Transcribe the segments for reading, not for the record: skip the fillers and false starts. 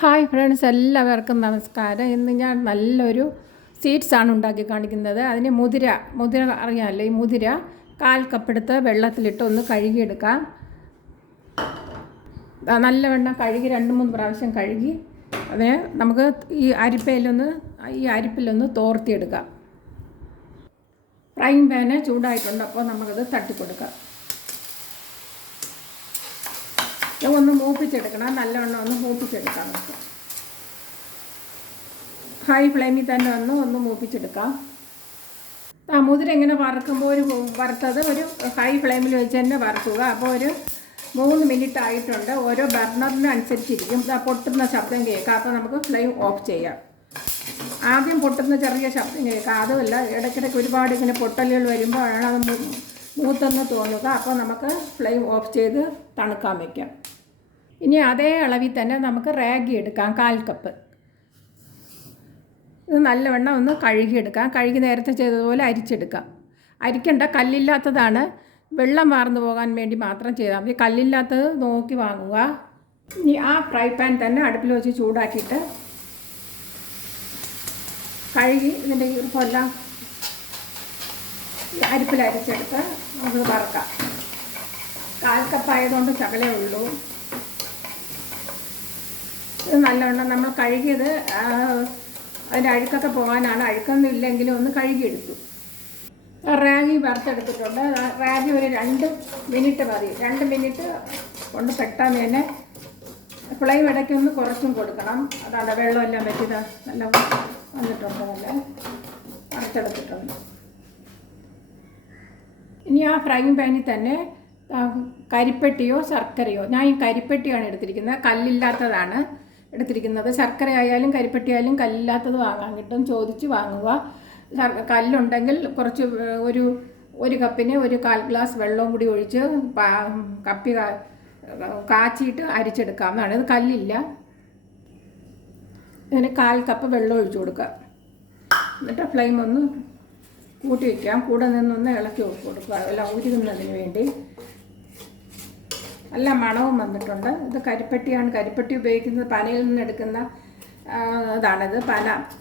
Hi friends, എല്ലാവർക്കും നമസ്കാരം. ഇന്ന് ഞാൻ നല്ലൊരു സ്വീറ്റ്സാണ് ഉണ്ടാക്കി കാണിക്കുന്നത്. അതിന് മുതിര അറിയാമല്ലോ. ഈ മുതിര 1/4 കപ്പെടുത്ത് വെള്ളത്തിലിട്ട് ഒന്ന് കഴുകിയെടുക്കാം. നല്ലവണ്ണം കഴുകി 2-3 പ്രാവശ്യം കഴുകി അതിനെ നമുക്ക് ഈ അരിപ്പിലൊന്ന് തോർത്തിയെടുക്കാം. ഫ്രൈങ് പാന് ചൂടായിട്ടുണ്ട്. അപ്പോൾ നമുക്കത് തട്ടിക്കൊടുക്കാം. ഒന്ന് മൂപ്പിച്ചെടുക്കണം. നല്ലവണ്ണം ഒന്ന് മൂപ്പിച്ചെടുക്കാം. നമുക്ക് ഹൈ ഫ്ലെയിമിൽ തന്നെ ഒന്ന് മൂപ്പിച്ചെടുക്കാം. മുതിര ഇങ്ങനെ വറുക്കുമ്പോൾ വറുത്തത് ഒരു ഹൈ ഫ്ലെയിമിൽ വെച്ച് തന്നെ വറുക്കുക. അപ്പോൾ ഒരു 3 മിനിറ്റ് ആയിട്ടുണ്ട്. ഓരോ ബർണറിനനുസരിച്ചിരിക്കും. പൊട്ടുന്ന ശബ്ദം കേൾക്കാം. അപ്പോൾ നമുക്ക് ഫ്ലെയിം ഓഫ് ചെയ്യാം. ആദ്യം പൊട്ടുന്ന ചെറിയ ശബ്ദം കേൾക്കാം. അതുമല്ല, ഇടയ്ക്കിടയ്ക്ക് ഒരുപാട് ഇങ്ങനെ പൊട്ടലുകൾ വരുമ്പോഴാണ് അത് മൂത്തെന്ന് തോന്നുക. അപ്പോൾ നമുക്ക് ഫ്ലെയിം ഓഫ് ചെയ്ത് തണുക്കാൻ വയ്ക്കാം. ഇനി അതേ അളവിൽ തന്നെ നമുക്ക് റാഗി എടുക്കാം. 1/4 കപ്പ്. ഇത് നല്ലവണ്ണം ഒന്ന് കഴുകിയെടുക്കാം. കഴുകി നേരത്തെ ചെയ്തതുപോലെ അരിച്ചെടുക്കാം. അരിക്കേണ്ട, കല്ലില്ലാത്തതാണ്. വെള്ളം വാർന്നു പോകാൻ വേണ്ടി മാത്രം ചെയ്താൽ മതി. കല്ലില്ലാത്തത് നോക്കി വാങ്ങുക. ഇനി ആ ഫ്രൈ പാൻ തന്നെ അടുപ്പിൽ വെച്ച് ചൂടാക്കിയിട്ട് കഴുകി ഇതിൻ്റെ ഈർപ്പെല്ലാം അരിപ്പിൽ അരിച്ചെടുത്ത് നമുക്ക് വറക്കാം. 1/4 കപ്പ് ആയതുകൊണ്ട് ശകലേ ഉള്ളൂ. ഇത് നല്ലവണ്ണം നമ്മൾ കഴുകിയത് അതിൻ്റെ അഴുക്കൊക്കെ പോകാനാണ്. അഴുക്കൊന്നും ഇല്ലെങ്കിലും ഒന്ന് കഴുകിയെടുത്തു. റാഗി വറുത്തെടുത്തിട്ടുണ്ട്. റാഗി ഒരു 2 മിനിറ്റ് മതി. 2 മിനിറ്റ് കൊണ്ട് പെട്ടെന്ന് തന്നെ ഫ്ലെയിം ഇടയ്ക്കൊന്ന് കുറച്ചും കൊടുക്കണം. അതാണ് വെള്ളമെല്ലാം വെച്ചത് നല്ല വന്നിട്ടുണ്ട്. നല്ല വറുത്തെടുത്തിട്ടുണ്ട്. ഇനി ആ ഫ്രൈങ് പാനിൽ തന്നെ കരിപ്പെട്ടിയോ ശർക്കരയോ, ഞാൻ ഈ കരിപ്പെട്ടിയാണ് എടുത്തിരിക്കുന്നത്. കല്ലില്ലാത്തതാണ് എടുത്തിരിക്കുന്നത്. ശർക്കര ആയാലും കരിപ്പെട്ടി ആയാലും കല്ലില്ലാത്തത് വാങ്ങാൻ കിട്ടും. ചോദിച്ച് വാങ്ങുക. കല്ലുണ്ടെങ്കിൽ കുറച്ച് ഒരു കപ്പിന് 1/4 ഗ്ലാസ് വെള്ളവും കൂടി ഒഴിച്ച് കപ്പി കാച്ചിയിട്ട് അരിച്ചെടുക്കാവുന്നതാണ്. ഇത് കല്ലില്ല. ഇതിന് 1/4 കപ്പ് വെള്ളം ഒഴിച്ചു കൊടുക്കുക. എന്നിട്ട് ഫ്ലെയിം ഒന്ന് കൂട്ടി വയ്ക്കാം. കൂടെ നിന്നൊന്ന് ഇളക്കി കൊടുക്കുക. എല്ലാം ഉരുകുന്നതിന് വേണ്ടി. നല്ല മണവും വന്നിട്ടുണ്ട്. ഇത് കരിപ്പെട്ടിയാണ്. കരിപ്പെട്ടി ഉപയോഗിക്കുന്നത് പനയിൽ നിന്ന് എടുക്കുന്ന ഇതാണിത്.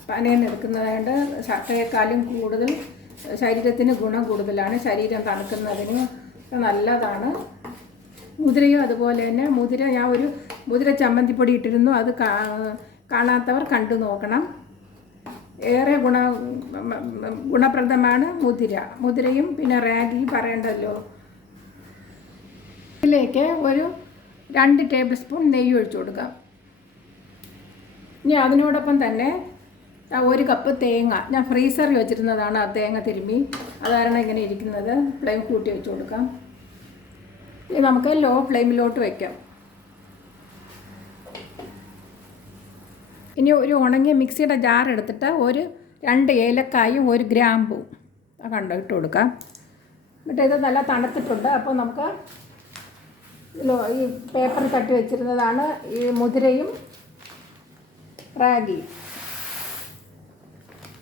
പനയിൽ നിന്ന് എടുക്കുന്നതുകൊണ്ട് ശർക്കരയെക്കാളും കൂടുതൽ ശരീരത്തിന് ഗുണം കൂടുതലാണ്. ശരീരം തണുക്കുന്നതിന് നല്ലതാണ്. മുതിരയും അതുപോലെ തന്നെ. ഞാൻ ഒരു മുതിര ചമ്മന്തിപ്പൊടി ഇട്ടിരുന്നു. അത് കാണാത്തവർ കണ്ടു നോക്കണം. ഏറെ ഗുണപ്രദമാണ് മുതിരയും. പിന്നെ റാഗി പറയണ്ടല്ലോ. ഇതിലേക്ക് ഒരു 2 ടേബിൾ സ്പൂൺ നെയ്യ് ഒഴിച്ചു കൊടുക്കാം. ഇനി അതിനോടൊപ്പം തന്നെ 1 കപ്പ് തേങ്ങ ഞാൻ ഫ്രീസറിൽ വെച്ചിരുന്നതാണ്. ആ തേങ്ങ തിരുമ്മി അതാണ് ഇങ്ങനെ ഇരിക്കുന്നത്. ഫ്ലെയിം കൂട്ടി വെച്ച് കൊടുക്കാം. ഇനി നമുക്ക് ലോ ഫ്ലെയിമിലോട്ട് വയ്ക്കാം. ഇനി ഒരു ഉണങ്ങിയ മിക്സിയുടെ ജാർ എടുത്തിട്ട് 2 ഏലക്കായും 1 ഗ്രാമ്പും കണ്ടോ ഇട്ട് കൊടുക്കാം. എന്നിട്ട് ഇത് നല്ല തണുത്തിട്ടുണ്ട്. അപ്പോൾ നമുക്ക് ഈ പേപ്പർ തട്ടി വെച്ചിരുന്നതാണ് ഈ മുതിരയും റാഗി.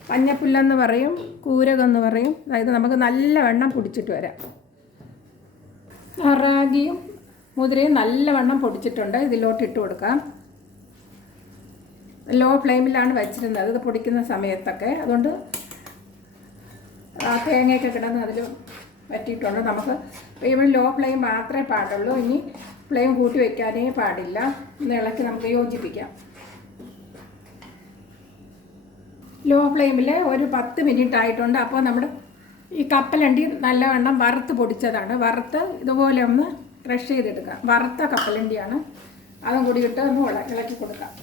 പഞ്ഞപ്പുല്ലെന്ന് പറയും, കൂരകമെന്ന് പറയും. അതായത് നമുക്ക് നല്ലവണ്ണം പൊടിച്ചിട്ട് വരാം. റാഗിയും മുതിരയും നല്ലവണ്ണം പൊടിച്ചിട്ടുണ്ട്. ഇതിലോട്ട് ഇട്ട് കൊടുക്കാം. ലോ ഫ്ലെയിമിലാണ് വെച്ചിരുന്നത് ഇത് പൊടിക്കുന്ന സമയത്തൊക്കെ. അതുകൊണ്ട് തേങ്ങയൊക്കെ കിടന്ന് അതിൽ പറ്റിയിട്ടുണ്ട്. നമുക്ക് ഇവിടെ ലോ ഫ്ലെയിം മാത്രമേ പാടുള്ളൂ. ഇനി ഫ്ലെയിം കൂട്ടി വയ്ക്കാനേ പാടില്ല. ഒന്ന് ഇളക്കി നമുക്ക് യോജിപ്പിക്കാം. ലോ ഫ്ലെയിമിൽ ഒരു 10 മിനിറ്റ് ആയിട്ടുണ്ട്. അപ്പോൾ നമ്മുടെ ഈ കപ്പലണ്ടി നല്ലവണ്ണം വറുത്ത് പൊടിച്ചതാണ്. വറുത്ത് ഇതുപോലെ ഒന്ന് ക്രഷ് ചെയ്തെടുക്കാം. വറുത്ത കപ്പലണ്ടിയാണ്. അതും കൂടി ഇട്ട് ഒന്ന് ഇളക്കി കൊടുക്കാം.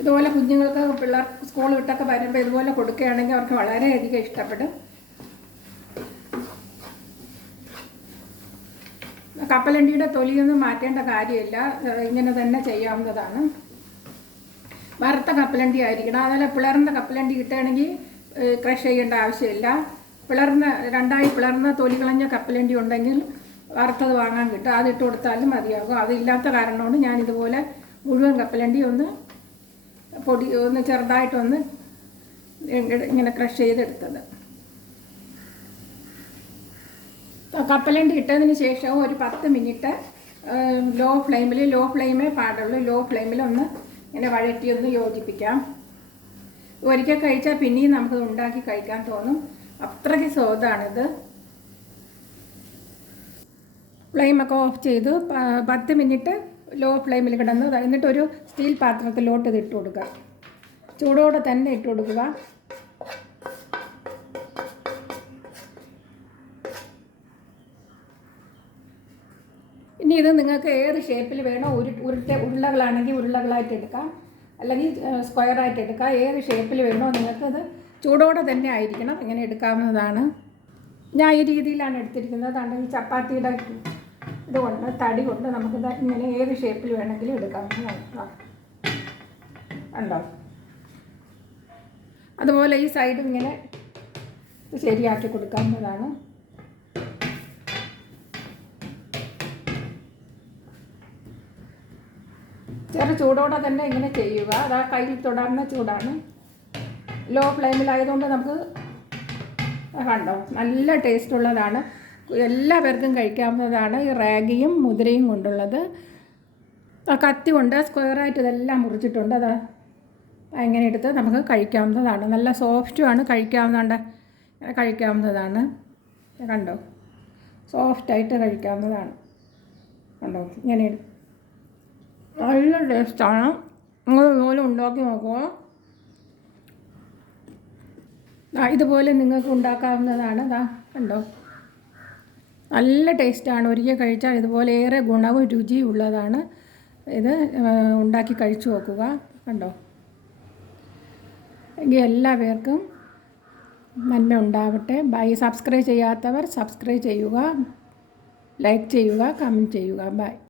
ഇതുപോലെ കുഞ്ഞുങ്ങൾക്ക് പിള്ളേർ സ്കൂൾ വിട്ടൊക്കെ വരുമ്പോൾ ഇതുപോലെ കൊടുക്കുകയാണെങ്കിൽ അവർക്ക് വളരെയധികം ഇഷ്ടപ്പെടും. കപ്പലണ്ടിയുടെ തൊലിയൊന്നും മാറ്റേണ്ട കാര്യമില്ല. ഇങ്ങനെ തന്നെ ചെയ്യാവുന്നതാണ്. വറുത്ത കപ്പലണ്ടി ആയിരിക്കണം. അതുപോലെ പിളർന്ന കപ്പലണ്ടി കിട്ടുകയാണെങ്കിൽ ക്രഷ് ചെയ്യേണ്ട ആവശ്യമില്ല. രണ്ടായി പിളർന്ന തൊലി കളഞ്ഞ കപ്പലണ്ടി ഉണ്ടെങ്കിൽ വറുത്തത് വാങ്ങാൻ കിട്ടും. അതിട്ട് കൊടുത്താലും മതിയാകും. അതില്ലാത്ത കാരണമാണ് ഞാനിതുപോലെ മുഴുവൻ കപ്പലണ്ടി ഒന്ന് ചെറുതായിട്ടൊന്ന് ഇങ്ങനെ ക്രഷ് ചെയ്തെടുത്തത്. കപ്പലണ്ടി ഇട്ടതിന് ശേഷം ഒരു 10 മിനിറ്റ് ലോ ഫ്ലെയിമേ പാടുള്ളൂ. ലോ ഫ്ലെയിമിൽ ഒന്ന് ഇങ്ങനെ വഴറ്റിയൊന്ന് യോജിപ്പിക്കാം. ഒരിക്കൽ കഴിച്ചാൽ പിന്നെയും നമുക്ക് ഉണ്ടാക്കി കഴിക്കാൻ തോന്നും. അത്രയ്ക്ക് സ്വാദാണിത്. ഫ്ലെയിമൊക്കെ ഓഫ് ചെയ്ത് 10 മിനിറ്റ് ലോ ഫ്ലെയിമിൽ കിടന്ന് എന്നിട്ടൊരു സ്റ്റീൽ പാത്രത്തിലോട്ട് ഇത് ഇട്ട് കൊടുക്കുക. ചൂടോടെ തന്നെ ഇട്ട് കൊടുക്കുക. ഇനി ഇത് നിങ്ങൾക്ക് ഏത് ഷേപ്പിൽ വേണോ, ഉരുളകളാണെങ്കിൽ ഉരുളകളായിട്ട് എടുക്കാം, അല്ലെങ്കിൽ സ്ക്വയറായിട്ട് എടുക്കാം. ഏത് ഷേപ്പിൽ വേണോ നിങ്ങൾക്കത് ചൂടോടെ തന്നെ ആയിരിക്കണം, ഇങ്ങനെ എടുക്കാവുന്നതാണ്. ഞാൻ ഈ രീതിയിലാണ് എടുത്തിരിക്കുന്നത്. ഈ ചപ്പാത്തിയുടെ ഇതുകൊണ്ട് തടി കൊണ്ട് നമുക്കിത് ഇങ്ങനെ ഏത് ഷേപ്പിൽ വേണമെങ്കിലും എടുക്കാവുന്നതാണ്. ഉണ്ടോ? അതുപോലെ ഈ സൈഡും ഇങ്ങനെ ശരിയാക്കി കൊടുക്കാവുന്നതാണ്. ചെറു ചൂടോടെ തന്നെ ഇങ്ങനെ ചെയ്യുക. അത് ആ കയ്യിൽ തൊടാവുന്ന ചൂടാണ്. ലോ ഫ്ലെയിമിലായതുകൊണ്ട് നമുക്ക് കണ്ടോ നല്ല ടേസ്റ്റുള്ളതാണ്. എല്ലാവർക്കും കഴിക്കാവുന്നതാണ്. ഈ റാഗിയും മുതിരയും കൊണ്ടുള്ളത്. ആ കത്തി കൊണ്ട് സ്ക്വയറായിട്ട് ഇതെല്ലാം മുറിച്ചിട്ടുണ്ട്. അത് അങ്ങനെ എടുത്ത് നമുക്ക് കഴിക്കാവുന്നതാണ്. നല്ല സോഫ്റ്റുമാണ്, കഴിക്കാവുന്നതാണ്. കണ്ടോ, സോഫ്റ്റായിട്ട് കഴിക്കാവുന്നതാണ്. കണ്ടോ, ഇങ്ങനെ നല്ല ടേസ്റ്റാണ്. നിങ്ങൾ ഇതുപോലെ ഉണ്ടാക്കി നോക്കുക. ഇതുപോലെ നിങ്ങൾക്ക് ഉണ്ടാക്കാവുന്നതാണ്. കണ്ടോ, നല്ല ടേസ്റ്റാണ്. ഒരിക്കൽ കഴിച്ചാൽ ഇതുപോലെ ഏറെ ഗുണവും രുചിയും ഉള്ളതാണ്. ഇത് ഉണ്ടാക്കി കഴിച്ചു നോക്കുക. കണ്ടോ, എങ്കിൽ എല്ലാവർക്കും നന്മ ഉണ്ടാവട്ടെ. ബൈ. സബ്സ്ക്രൈബ് ചെയ്യാത്തവർ സബ്സ്ക്രൈബ് ചെയ്യുക, ലൈക്ക് ചെയ്യുക, കമൻറ്റ് ചെയ്യുക. ബൈ.